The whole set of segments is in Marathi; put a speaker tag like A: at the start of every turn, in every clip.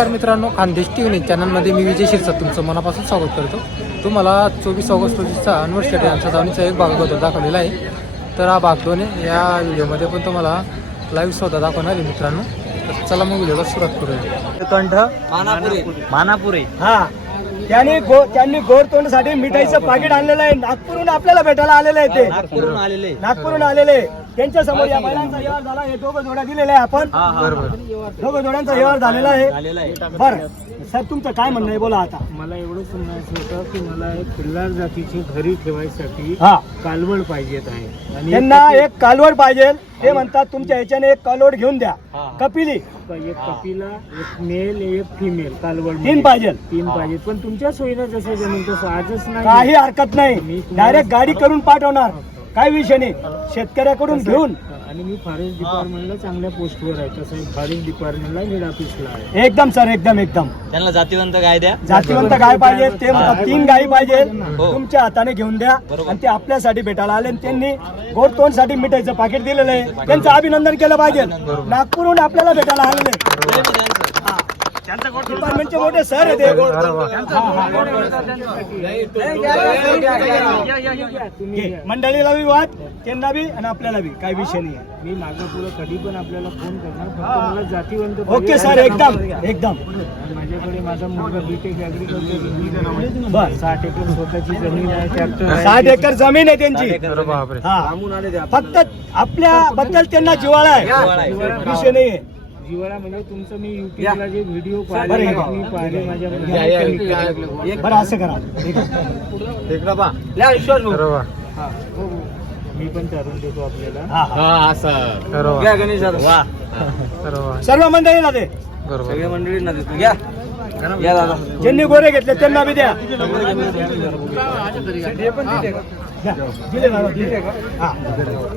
A: नमस्कार मित्रांनो खानदेश टी व्ही चॅनलमध्ये मी विजय शिरसाट तुमचं मनापासून स्वागत करतो. तुम्हाला चोवीस ऑगस्ट रोजीचा अनवर्सिटी यांच्या धावणीचा एक भाग दाखवलेला आहे. तर हा भाग दोन या व्हिडिओमध्ये पण तुम्हाला लाईव्ह सौदा दाखवणार आहे मित्रांनो. तर चला मग व्हिडिओला सुरुवात करूया.
B: कंठ.
C: मानापुरे.
B: मानापुरे.
C: हा. त्यांनी गो त्यांनी गोड तोंडसाठी मिठाईचं पाकिट आणलेलं आहे. नागपूरहून आपल्याला भेटायला आलेलं आहे ते.
B: नागपूरहून आलेले.
C: नागपूरहून आलेले. त्यांच्यासमोर या बैलांचा व्यवहार झाला हे दोघं जोड्या दिलेले आहे आपण.
A: बरोबर
C: दोघं जोड्यांचा व्यवहार झालेला आहे.
B: झालेला आहे.
C: बरं. साहेब तुमचं काय म्हणणं आहे? बोला आता.
D: मला एवढंच म्हणायचं होतं की मला एक खिल्लार जातीची घरी ठेवायसाठी
C: हा.
D: कालवड पाहिजेत आहे. आणि
C: त्यांना एक कालवड पाहिजे. ते म्हणतात तुमच्या ह्याच्याने एक कालवड घेऊन द्या. कपिली.
D: एक कपिला एक मेल एक फिमेल कालवड
C: तीन पाहिजे.
D: तीन पाहिजेत पण तुमच्या सोयीनं जसं जमेल तसं आजच नाही.
C: काही हरकत नाही. डायरेक्ट गाडी करून पाठवणार. काय विषय नाही. शेतकऱ्याकडून घेऊन.
D: आणि मी फॉरेस्ट डिपार्टमेंटला चांगल्या पोस्टवर आहे. तसं फॉरेस्ट डिपार्टमेंटला हेड ऑफिसला आहे.
C: एकदम सर एकदम एकदम.
B: त्यांना जातीवंत गाय द्या.
C: जातीवंत गाय पाहिजे ते म्हणतात तीन गायी पाहिजे.
B: हो.
C: तुमच्या हाताने घेऊन द्या. आणि ते आपल्यासाठी भेटायला आले आणि त्यांनी गोड तोंडसाठी मिठाईचं पाकिट दिलेलं आहे. त्यांचं अभिनंदन केलं पाहिजे. नागपूरहून आपल्याला भेटायला आलेले. डिपार्टमेंटचे मोठे सर आहे ते
A: अरे वा.
D: तुम्ही
C: घे. मंडळीला बी वाट त्यांना बी आणि आपल्याला बी. काही विषय नाही. आहे.
D: मी मागं पुढे कधी पण आपल्याला फोन करणार फक्त मला जातीवंत.
C: ओके सर एकदम एकदम.
D: माझ्याकडे माझा मुलगा बीटेक ऍग्रिकल्चर
C: बर.
D: साठ एकर स्वतःची जमीन आहे ट्रॅक्टर आहे.
C: साठ एकर जमीन आहे त्यांची.
A: अरे बापरे.
C: हा. फक्त आपल्या बद्दल त्यांना जिवाळा
B: जिव्हाळा
C: आहे.
B: आहे.
C: विषय नाहीये
D: जिवाळा म्हणजे तुमचं मी युट्यूबला जे व्हिडिओ
C: बरं,
D: पाहिले
C: हे
D: मी पाहिले माझ्या
C: बरं असं करा. ठीक आहे.
A: अरे वा
D: मी पण ठरवून देतो आपल्याला.
C: हा, हा.
A: अरे वा.
C: सर्व मंडळीला दे.
A: बरोबर.
B: मंडळींना देतो. घ्या
C: ज्यांनी गोरे घेतले त्यांना बी द्या.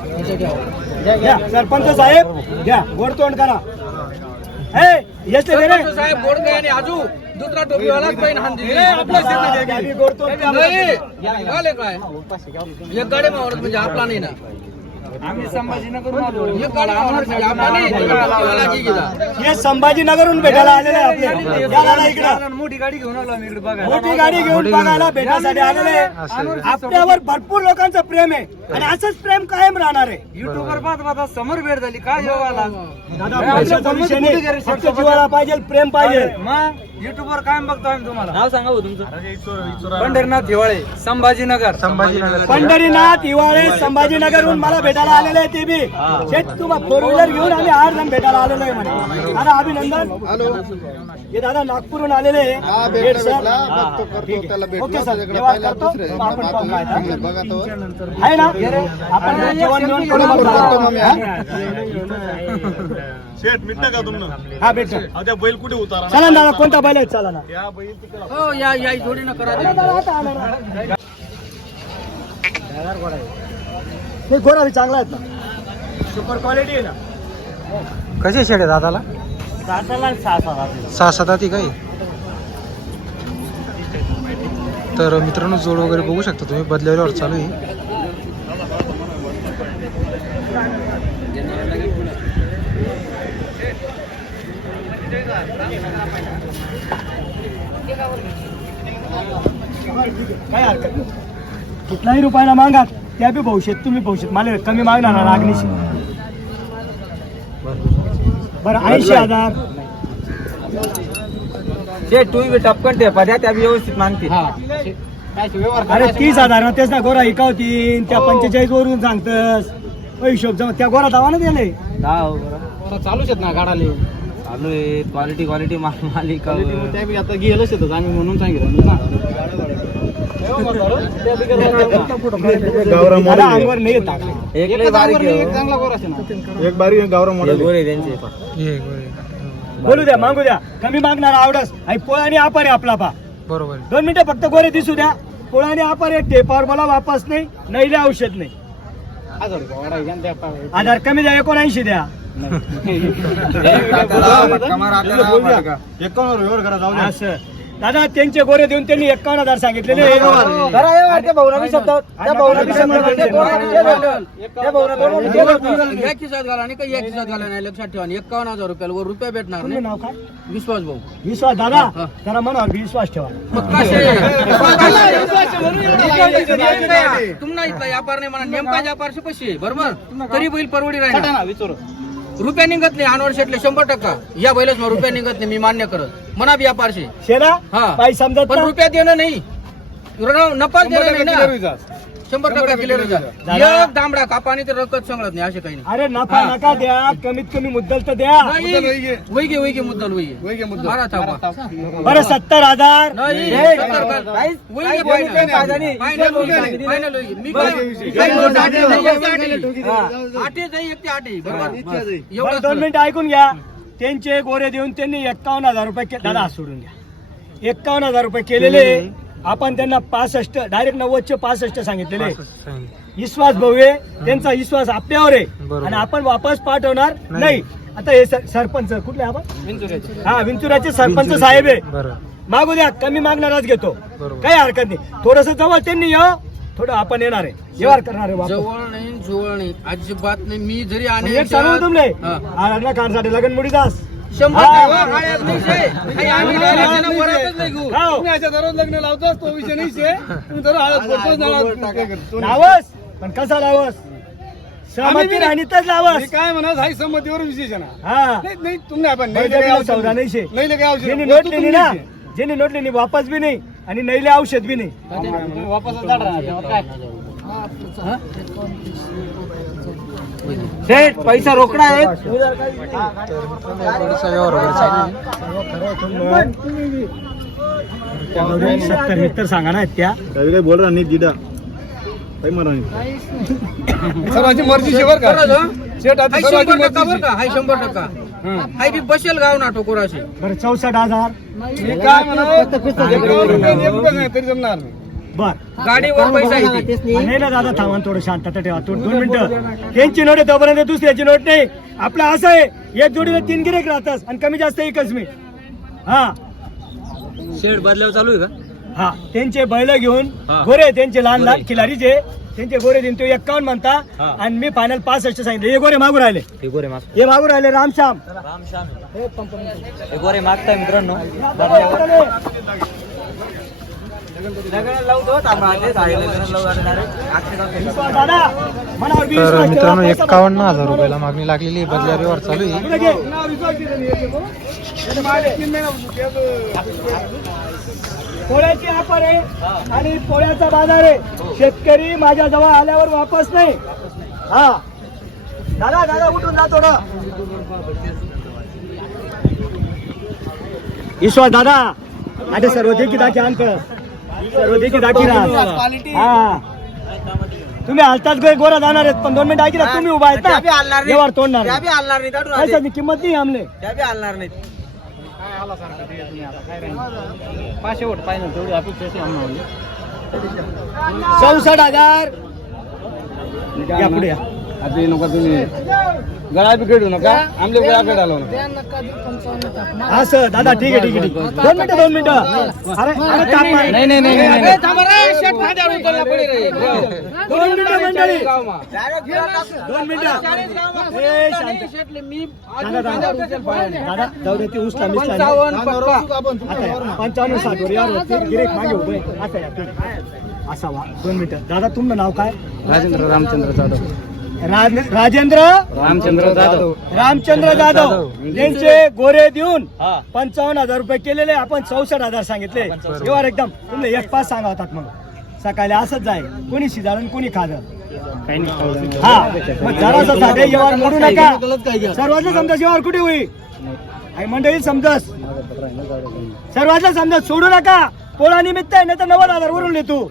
C: द्या. सरपंच साहेब घ्या गोड तोंड करा. हे
E: साहेब गोड काय आणि आजू दुसरा टोपीवालाच पाहिजे
C: हा, द्या बी गोड तोंड
E: काय? एक गाडी मावळत म्हणजे आपला नाही ना. आम्ही संभाजीनगर.
C: हे संभाजीनगरहून भेटायला आलेले आहे आपले. या दादा इकडं.
E: मोठी गाडी घेऊन आलो आम्ही इकडे बघा
C: मोठी गाडी घेऊन बघायला भेटासाठी आलेले आहे. आपल्यावर भरपूर लोकांचं प्रेम आहे. आणि असंच प्रेम कायम राहणार आहे.
E: युट्यूबवर पाहत पाहता समोर भेट झाली. काय जेवायला
C: दादा पैशाचा विषय नाही. फक्त जीवाला पाहिजे प्रेम पाहिजे.
E: मग युट्यूबवर काय बघतो आम्ही तुम्हाला.
B: नाव सांगा हो तुमचं.
E: पंढरीनाथ हिवाळे संभाजीनगर.
A: संभाजीनगर.
C: पंढरीनाथ हिवाळे संभाजीनगरहून मला भेटायला आलेले आहे ते बी. शेत तुम्हाला फोर व्हीलर घेऊन आम्ही आठ जण भेटायला आलेलो आहे म्हणे. दादा अभिनंदन. हे दादा नागपूरहून आलेले आहे. Head sir. ठीक आहे. Okay sir. करतो. मग आपण पाहू काय ते. आहे ना? आपण जेवण जेवण करू मग हा?
F: शेठ मिटतं का तुमनं?
C: हा भेट
F: आता बैल कुठे उतारा?
C: चला ना दादा कोणता बैल आहे? चला ना.
F: या बैल तिकडे.
E: हो या या थोडी न करा.
C: दादा, आता आणा ना. नाही गोरा बी चांगला आहेत ना. सुपर क्वालिटी आहे ना.
A: कशी शेड आहे दादाला?
D: साताला सहा सहा
A: सहा सात ती काही तर मित्रांनो जोड वगैरे बघू शकता तुम्ही. बदल्यावर चालू आहे.
C: काय हरकत रुपयाला मागा. त्या बी भविष्यात तुम्ही भविष्यात. मला कमी मागणार ना अग्निशी बरं ऐंशी हजार.
E: ते टू टपकन टेपा द्या त्या व्यवस्थित मागते
C: अरे तीस हजार ना तेच ना गोरा एकावतीन त्या पंचेचाळीस वरून सांगतस. हिशोब जमा त्या गोरा दावा ना दिले
E: चालूच आहेत ना गाडाले.
B: चालू आहे. क्वालिटी क्वालिटी मालिका
E: आता गेलंच येतात आम्ही म्हणून सांगितलं ना.
C: दादा अंगवर नाही येत टाकले.
B: एक लय बारीक आहे.
E: एक
B: हो.
E: चांगला गोर असेल ना.
F: एक बारी गावरा
B: त्यांचे.
C: बोलू द्या मागू द्या. कमी मागणार आवडस. आणि पोळाने आपार आहे आपला पा
A: बरोबर आहे.
C: दोन मिनिटं फक्त गोरे दिसू द्या. पोळाने आपार आहे टेपावर मला वापस नाही नाही द्या औषध नाही. आधार कमी द्या एकोणऐंशी द्या.
F: एकावन्न व्यवहार करा जाऊ द्या.
C: असं दादा त्यांचे गोरे देऊन त्यांनी एकावन्न हजार सांगितलेले.
E: या खिशात घाला आणि काही या खिशात घाला नाही लक्षात ठेवा. आणि एकावन्न हजार रुपयाला वर रुपया भेटणार नाही.
C: नाव काय?
E: विश्वास भाऊ.
C: विश्वास दादा जरा मनावर विश्वास ठेवा.
E: मग कसे? तुम्हाला इथला व्यापार नाही म्हणा नेमका व्यापारशी कशी बरोबर? तरी बैल परवडी राहील. रुपया निघत नाही अनवर शेटले शंभर टक्का. या बैलच मग रुपया निघत नाही मी मान्य करत. म्हणा व्यापारशी
C: शेरा
E: हा.
C: काही समजत
E: पण? रुपया देणं नाही. ऋण- नफाच देणं नाही ना. शंभर टक्का क्लिअर. एक दामडा कापा आणि ते रकत संगळत नाही असे काही नाही.
C: अरे नफा नका द्या कमीत कमी मुद्दल तर द्या.
E: नाही. वैगे वैगे मुद्दल वैगे मारा थापा
C: बरं सत्तर हजार.
E: नाही सत्तर. वैगे. मी काय- काही दोन आठे नाही, एक ते आठे. आठे नाही, एक ते आठे. बरोबर?
C: बरं,
E: एवढंच
C: दोन मिनिटं ऐकून घ्या. त्यांचे गोरे देऊन त्यांनी एक्कावन्न हजार रुपये दादा हात सोडून घ्या एक्कावन्न हजार रुपये केलेले. आपण त्यांना पासष्ट डायरेक्ट नव्वदचे पासष्ट सांगितलेले. विश्वास भव्य त्यांचा विश्वास आपल्यावर आहे. आणि आपण वापस पाठवणार नाही. आता हे सर- सरपंच कुठले आपण? हा विंचुराचे सरपंच साहेब आहे. मागू द्या कमी मागणारच घेतो. काही हरकत नाही. थोडस जवळ त्यांनी या थोडं आपण येणार आहे. व्यवहार करणार आहे.
E: जवळ नाही जवळ नाही. अजिबात नाही. मी जरी
C: आणि
E: हा.
C: खानसाठी लगन मुडी दास.
F: लग्न लावतोस तो विषय नाही
C: लावस. पण कसा लावस? सहमती
F: काय हाय संमतीवर विशेष
C: हा.
F: नाही नाही तुम्ही आपण
C: बळजबरीला सौदा नाही शे
F: नाही लगे औषध
C: ज्यांनी नोट लिहिली ना. ज्यांनी नोट लिहिली वापस बी नाही आणि नैले औषध बी नाही.
F: वापस
C: सेठ पैसा रोकडा आहे. सत्तर मित्र सांगा ना त्या.
F: काही बोल रहा नाही दिदा काही नाही. सर्वांची मर्जी शेवर का?
E: हं?
F: शेट आता
E: हाय
F: सर्वांची
E: शंभर टक्का
F: मर्जी
E: बरं का? हाय शंभर टक्का. हाय बी बसेल गाव ना टोकोराशी
C: बरं चौसष्ट हजार.
F: काय म्हणा? तरी जमणार नाही.
C: बर.
E: गाडीवर पैसा येते
C: नाही. ना दादा थांबा थोडं शांतता ठेवा. थोडं दोन मिनिटं. त्यांची नोट आहे तोपर्यंत दुसऱ्याची नोट नाही. आपलं असं आहे एक जोडीला तीन गिरेक राहतात आणि कमी जास्त एकच मी. हा.
B: शेड बदलाव चालू आहे का?
C: हा. त्यांचे बैल घेऊन
B: हा.
C: गोरे त्यांचे लहान लहान खिलाडीचे त्यांचे गोरे देऊन ते एक्कावन्न म्हणता.
B: हा.
C: आणि मी फायनल पासष्ट सांगितले. हे गोरे मागू राहिले.
B: हे गोरे माग
C: हे मागू राहिले रामश्याम.
B: हे गोरे मागताय मित्रांनो.
A: तर मित्रांनो एक्कावन्न हजार रुपयाला मागणी लागलेली बदल्या व्यवहार चालू आहे.
C: पोळ्याची ऑफर आहे आणि पोळ्याचा बाजार आहे. शेतकरी माझ्या जवळ आल्यावर वापस नाही. हा. दादा दादा उठून जा थोडं. विश्वास दादा आता सर्व देखी दाखी तुम्ही हालतात गोरा जाणार आहेत. पण दोन मिनिटं ऐकी ना तुम्ही उभा आहेत ना. व्यवहार तोडणार नाही. किंमत नाही आमले. चौसष्ट हजार. या पुढे या.
F: आता नका तुम्ही गळा बिघडू नका आमले गळाकडे आलो
C: असं दादा ठीक आहे ठीक आहे ठीक आहे. दोन मिनिटं दोन मिनिटं अरे अरे मार.
F: नाही नाही नाही
E: उतरला पडी रे.
C: दोन मिनिटं मंडळी
E: गावमा.
C: दोन मिनिटं ए, शांत.
E: नाही, मी
C: दादा दादा
E: उचल
C: जाऊ दे ते उसला मिसला नाही.
E: पंचावन्न
C: साठ वर यार वरती गिरेक मागे उभे. आता या ठीक. असा वा दोन मिनिटं दादा तुमचं नाव काय
F: राजेंद्र रामचंद्र जाधव
C: राजेंद्र?
F: रामचंद्र जाधव.
C: रामचंद्र जाधव. यांचे गोरे देऊन पंचावन्न हजार रुपये केलेले आपण चौसष्ट हजार सांगितले. व्यवहार एकदम. तुम्ही एक पाच सांगा होतात मग. सकाळी असंच जाय. कोणी शिजाळून कोणी खाद हा. मग जरासा साधे व्यवहार मोडू नका. सर्वांना समजा व्यवहार कुठे होईल? मंडळी समजस. सर्वांना समजत सोडू नका. पोळा निमित्त आहे नाही तर नव्वद हजार वरून तू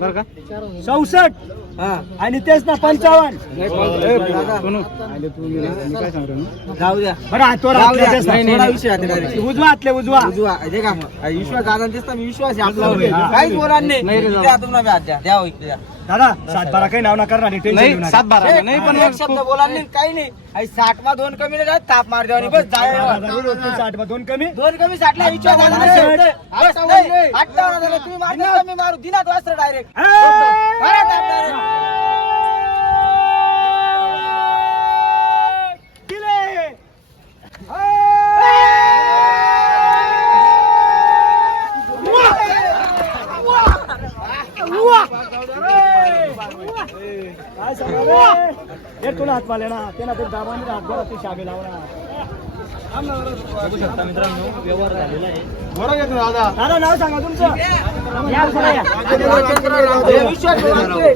F: बरं का?
C: चौसष्ट. आणि तेच ना पंचावन्न.
F: आले तू मी काय सांगतो? ना
B: जाऊ द्या.
C: बरं हातवर
B: नाही, नाही, विषय direct.
C: उजवा हातले उजवा.
B: उजवा. हे का विश्वास दादा दिसता मी विश्वास आहे आपल्यावर
C: हा.
B: काहीच बोला नाही. द्या तुम्हाला द्या. द्या हो इकडे द्या.
C: दादा सात बारा काही नाव ना करणार टेन्शन घेऊ
F: नाही. सात बारा नाही पण
B: एक शब्द बोला नाही काही नाही. आई साठ मा दोन कमी नाही ताप मार बस जाय.
C: साठ बा, दोन कमी
B: दोन कमी. साठला विचार झाला.
C: अठ्ठावन्न
B: झाले. तुम्ही मारता कमी मारू दिनात वाजता डायरेक्ट
C: दिले काय सांगा रे? हे तुला हात मारले ना ते ना ते दाबाने हात बरं ते शाबे लावला
G: बघू शकता मित्रांनो व्यवहार झालेला आहे
F: बरं घेतो दादा.
C: दादा नाव सांगा तुमचं. या पुढे या.
B: हे विश्वास बोलतोय.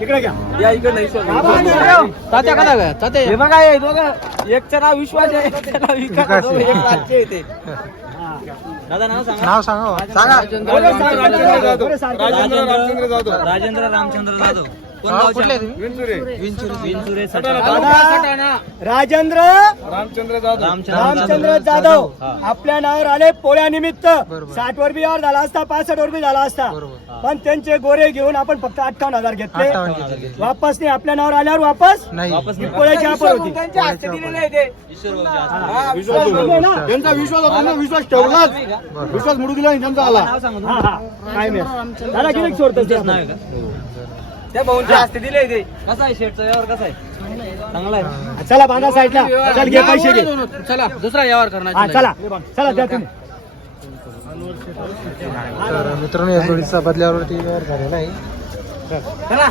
C: तिकडे घ्या.
B: या इकडे विश्वास
C: दाबा आणि ठेव.
A: तात्या कदा काय तात्या
B: हे बघा हे दोघं एकचं नाव विश्वास आहे एकचं नाव विकास आहे. दोघं एक राज्य आहे ते.
G: दादा नाव सांगा.
A: नाव सांगा
C: बरं, सांग, राजेंद्र. बरं, सारखं
F: राजेंद्र रामचंद्र जाधव.
G: राजेंद्र रामचंद्र जाधव.
F: रामचंद्र
G: रामचंद्र जाधव.
C: आपल्या नावावर आले पोळ्यानिमित्त. साठ वर बी यावर झाला असता पासष्ट वर बी झाला असता. पण त्यांचे गोरे घेऊन आपण फक्त अठ्ठावन्न हजार घेतले. वापस नाही आपल्या नावावर आल्यावर वापस?
A: नाही.
G: वापस नाही.
C: पोळ्याची ऑफर होती.
B: हा?
F: त्यांचा विश्वास होता ना. विश्वास ठेवलाच. विश्वास मोडू दिला त्यांचा आला.
G: नाव सांगा तुमचं.
C: काय नाही. दादा किती सोडतो
B: त्या भाऊंच्या हस्ते दिले ते.
G: कसा आहे शेटचा व्यवहार कसा आहे? चांगला आहे.
C: चला बांधा साईडला. चल घे पैसे घे.
B: चला दुसरा व्यवहार
C: हा
B: करणार
C: चला. चला द्या तुम्ही.
A: तर मित्रांनो या जोडीचा बदल्यावरती व्यवहार झालेला आहे.
B: चला.